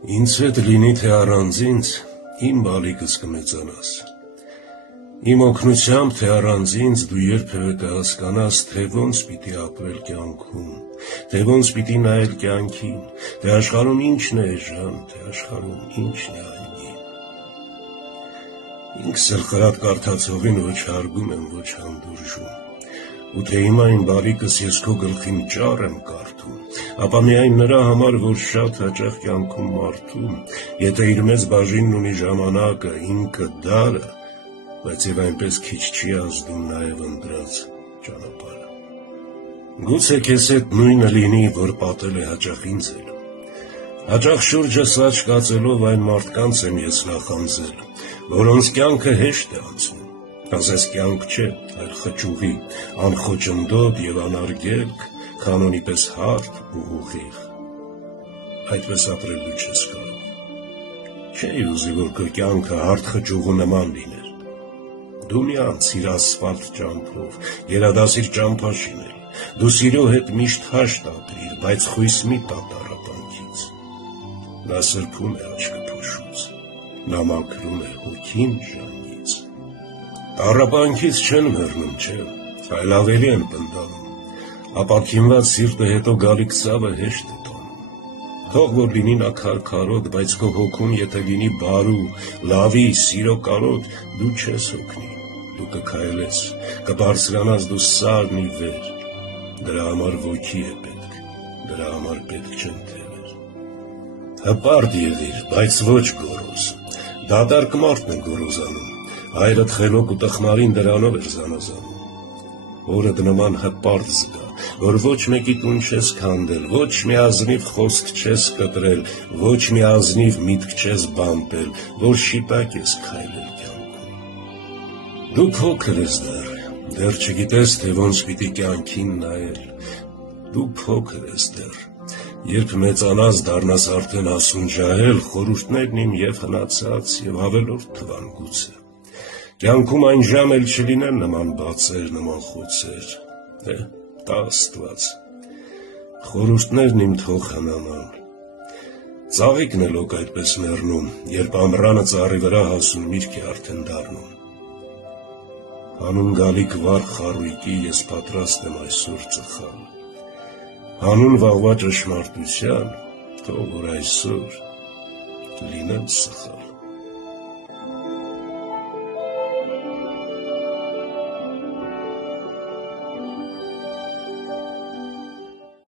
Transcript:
Ինձ հետ լինի թե առանց ինձ, իմ բալիկս կմեծանաս։ Իմ օգնությամբ թե առանց ինձ դու երբևէ կհասկանաս, թե ոնց պիտի ապրել կյանքում, թե ոնց պիտի նայել կյանքին, թե աշխարհում ինչն է էժան, թե աշխարհում ինչն է անգին։ Ինքս էլ խրատ կարդացողին ոչ հարգում եմ, ոչ հանդուրժում, ու թե հիմա իմ բալիկս ես քո գլխին ճառ եմ կարդում, ապա միայն նրա համար, որ շատ հաճախ կյանքում մարդում, եթե իր մեծ բաժինն ունի ժամանակը, ինքը դարը, բայց եւ այնպես քիչ չի ազդում նաեւ ընտրած ճանապարհը։ Գուցե քեզ հետ նույնը լինի, որ պատել է հաճախ ինձ էլ։ Հաճախ շուրջս աչք կացելով այն մարդկանց եմ ես նախանձել, որոնց կյանքը հեշտ է անցնում, ասես կյանք չէ, այլ խճուղի, անխոչնդոտ եւ անարգելք, կանոնի պես հարթ ու ուղիղ։ Այդպես ապրել դու չես կարող։ Չէի ուզի, որ քո կյանքը հարթ խճուղու նման լիներ։ Դու մի անցիր ասֆալտ ճամփով, երադասիր ճամփա շինել, դու սիրո հետ միշտ հաշտ ապրիր, բայց խույս մի տա տառապանքից։ Նա սրբում է աչքը փոշուց, նա մաքրում է հոգին ժանից։ Տառապանքից չեն մեռնում, չէ, այլ ավելի են պնդանում, ապարքինված սիրտը հետո գալիք ցավը հեշտ է տանում։ Թող որ լինի նա քարքարոտ, բայց քո հոգում եթե լինի բարու, լավի, սիրո կարոտ, դու չես հոգնի, դու կքայլես, կբարձրանաս դու սարն ի վեր։ Դրա համար ոգի է պետք, դրա համար պետք չեն թևեր։ Հպարտ եղիր, բայց ոչ գոռոզ, դատարկ մարդն է գոռոզանում, հայրդ խելոք ու տխմարին դրանով էր զանազանում։ Օրդ նման հպարտ զգա, որ ոչ մեկի տուն չես քանդել, ոչ մի ազնիվ խոսք չես կտրել, ոչ մի ազնիվ միտք չես բամպել, որ շիտակ ես քայլել կյանքում։ Դու փոքր ես դեռ չգիտես, թե ոնց պիտի կյանքին նայել։ Դու փոքր ես դեռ, երբ մեծանաս դառնաս արդեն հասուն ջահել, խորհուրդներն իմ եւ հնացած եւ ավելորդ թվան գուցե։ Կյանքում այն ժամ էլ չլինեն նման բացեր, նման խոցեր, տա Աստված, խորհուրդներն իմ թող հնանան։ Ծաղիկն էլ ոք այդպես մեռնում, երբ ամռանը ծառի վրա հասուն միրգ է արդեն դառնում։ Հանուն գալիք վառ խարույկի ես պատրաստ եմ այսօր ծխալ, հանուն վաղվա ճշմարտության, թող որ այսօր լինեմ սխալ։